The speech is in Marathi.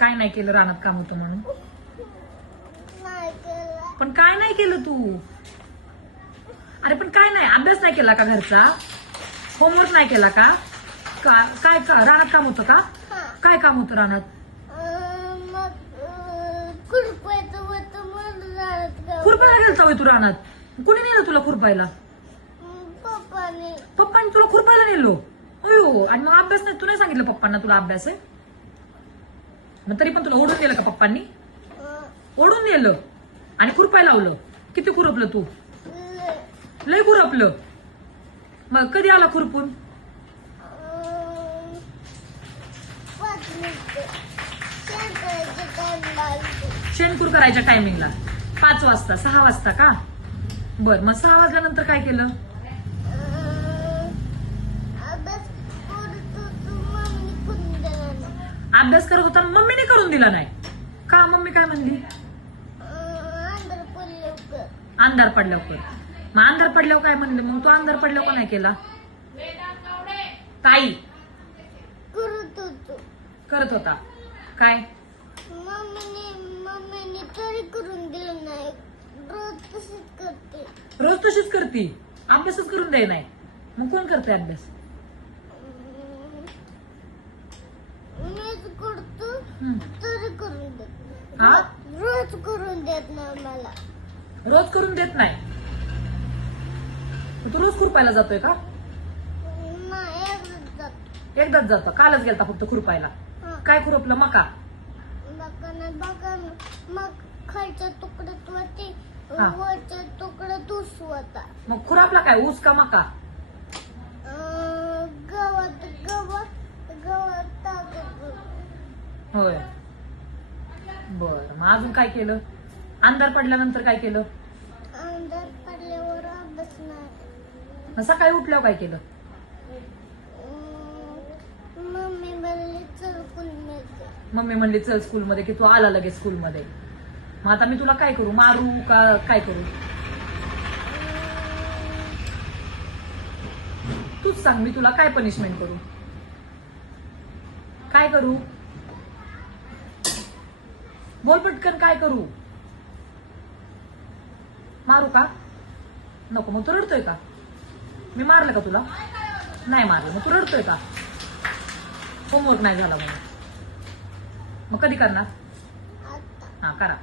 काय नाही केलं रानात काम होतं म्हणून? नाही केलं. पण काय नाही केलं तू? अरे पण काय नाही, अभ्यास नाही केला का घरचा? होमवर्क नाही केला का? काय रानात काम होतं का? हा. काय काम होतं रानात? मग खुरपायचं होतं म्हणून राहत का? खुरपायला गेलता होय तू रानात? कुणी नेलं तुला खुरपायला? पप्पाने. पप्पांनी तुला खुरपायला नेलो? अयो, आणि मग अभ्यास नाही? तू नाही सांगितलं पप्पांना तुला अभ्यास आहे? मग तरी पण तुला ओढून नेलं का पप्पांनी? ओढून नेलं आणि खुरपायला लावलं. किती खुरपलं तू? लय खुरपलं. मग कधी आला खुरपून? 5 मिनिटं. शेण करायचं time लागतो. शेणखूर करायच्या टायमिंगला 5 वाजता 6 वाजता का? बर, मग 6 वाजल्यानंतर काय केलं? अभ्यास करत होतो, मम्मी करून दिला नाही. अभ्यास करत होता, मम्मीने करून दिला नाही का? मम्मी काय म्हणली? अंधार पडल्यावर. अंधार पडल्यावर. मग अंधार पडल्यावर काय म्हणले? मग तू अंधार पडल्यावर का नाही केला? ताई करत होतो. करत होता काय? मम्मीने तरी करून दिलं नाही. रोज तशीच करते. रोज तशीच करती, अभ्यासच करून द्याय नाही. मग कोण करते अभ्यास? मीच करतो हम्म. तरी करून देत. हा? रोज करून देत नाही मला. रोज करून देत नाही. तू रोज खुरपायला जातोय का? नाही एकच जात. एकदाच जातो. कालच गेलता फक्त खुरपायला. हा. काय खुरपलं? मका? बघा ना. मग खालच्या तुकड्यात होती, हा. वरच्या तुकड्यात ऊस होता. मग खुरापला काय? ऊस का मका? गवत टाकत. होय. बर, मग अजून काय केलं? अंधार पडल्यानंतर काय केलं? अंधार पडल्यावर अभ्यास नाही. मग सकाळी उठल्यावर काय केलं? मम्मी म्हणली चल कुलमेचे. मम्मी म्हणली चल स्कूलमध्ये, की तू आला लगेच स्कूलमध्ये. मग आता मी तुला काय करू? मारू का काय करू? तूच सांग, मी तुला काय पनिशमेंट करू? काय करू? बोल पटकन, काय करू? मारू का? नको. मग तू रडतोय का? मी मारलं का तुला? नाही मारलं. मग तू रडतोय का? होमवर्क नाही झाला म्हणून. मग कधी करणार? आता हा, करा.